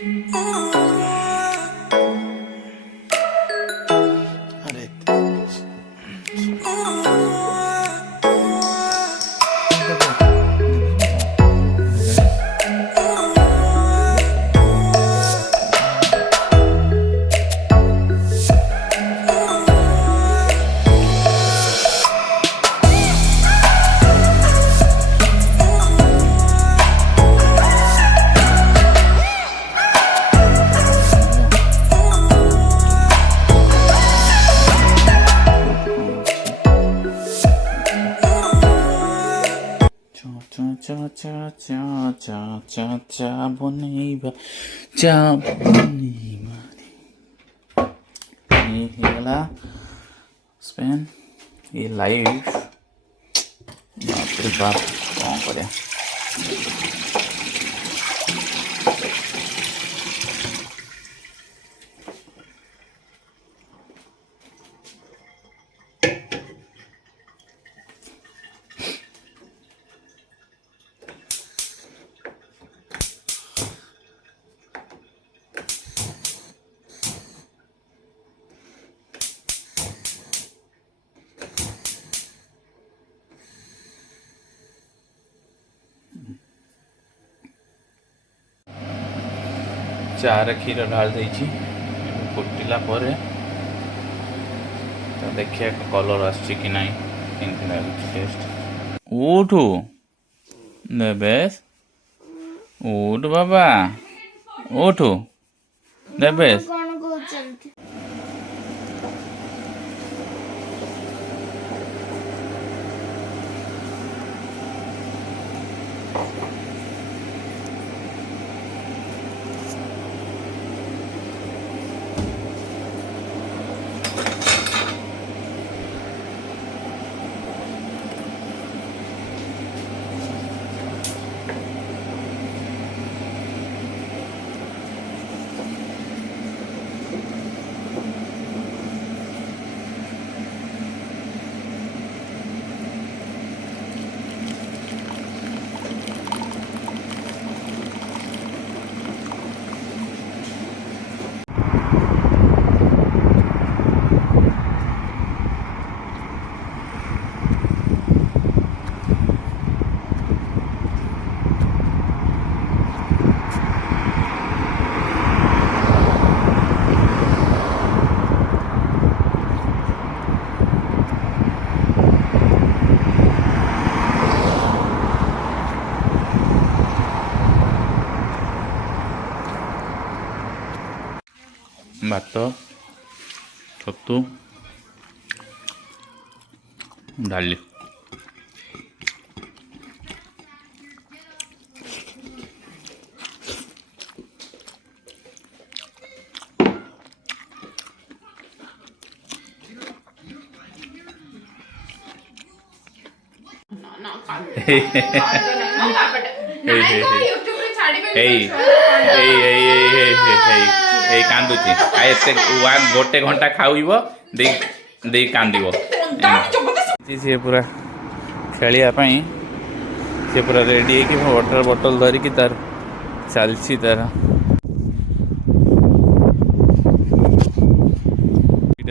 अरे ଚା ବନେଇବା ଚା ବନେଇବା ହେଇଗଲା ସ୍ପେନ୍ ଏ ଲାଇଭ୍ ବାପରେ ବାପ କ'ଣ କରିବା। चारे क्षीर ढाल देछि फुटिला परे तो देखिए कलर आछि कि नहीं केमती लाଗୁଛି टेस्ट। उठू देवेश उठ बाबा उठू देवेश भात छतु डाली कांदुची एते गोटे घंटा खाइब दे कांदिब सी पूरा खेलियापाई सी पूरा रेडी है वाटर बोतल धरिकी तार चलसी तार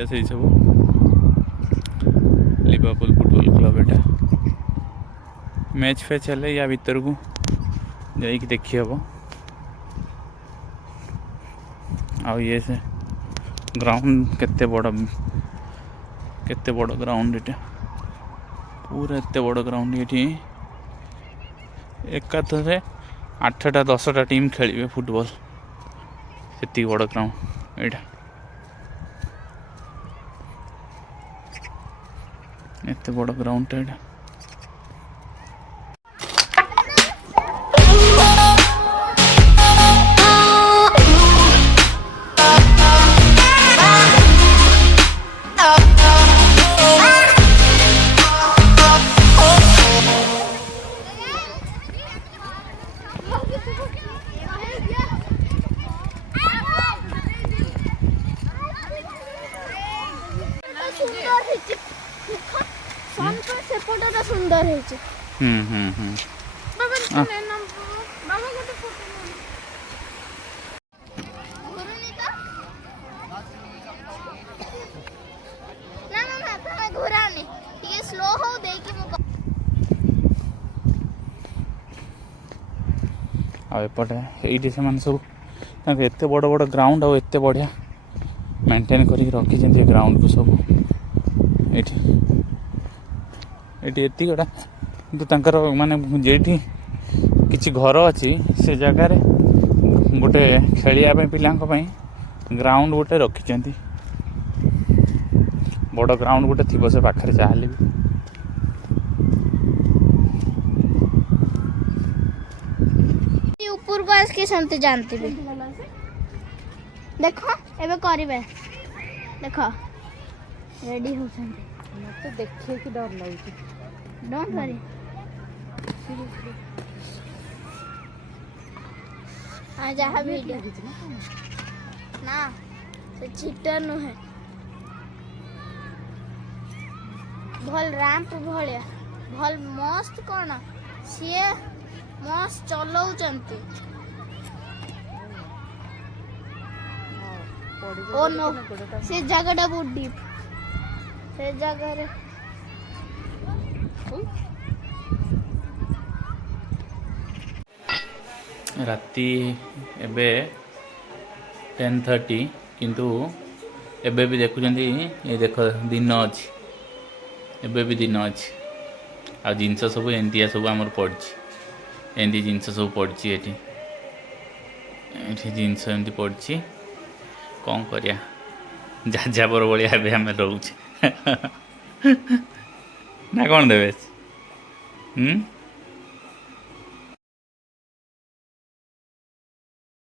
से सब लिवरपूल फुटबॉल क्लब एटा मैच फैच हेले या भीतर को जाइक देखी हम आउ ये से ग्राउंड केते बड़ ग्राउंड एटा पूरा एते बड़ ग्राउंड ये एकाथरे 8टा 10टा टीम खेलिए फुटबॉल से बड़ ग्राउंड एटा एते बड़ ग्राउंड एटा सुंदर है आउपटे ये सब एत बड़ बड़ ग्राउंड आउ एत बढ़िया मेंटेन कर रखी ग्राउंड को सब ये गड़ा कि माने जेठी किसी घर अच्छी से जगार गोटे खेलिया पिला ग्राउंड गोटे रखी बड़ ग्राउंड गोटे थी से पाखे चाहले भी ऊपर को आस के समते जानते भी देखो एबे करिवे देखो रेडी हो संते मत देखे कि डर लागी डोंट वरी आ जहा वीडियो ना से चिटर नु है भल रैंप भलिया भल मस्त कोन सी मस्त चलाउचंती ओ नो से जगह बहुत डीप से जगह रे राति एबे 10:30 किंतु एबे भी देखुचंदी ये देख दिन अच्छी एबे भी दिन अच्छी आ जिनस सब एंतिया सब आमर पड़ची एंती जिनस सब पड़ची एठी जिनस एमती पड़ची कौन करिया जाजाबर भाया भी आम रोचे ना कौन देवे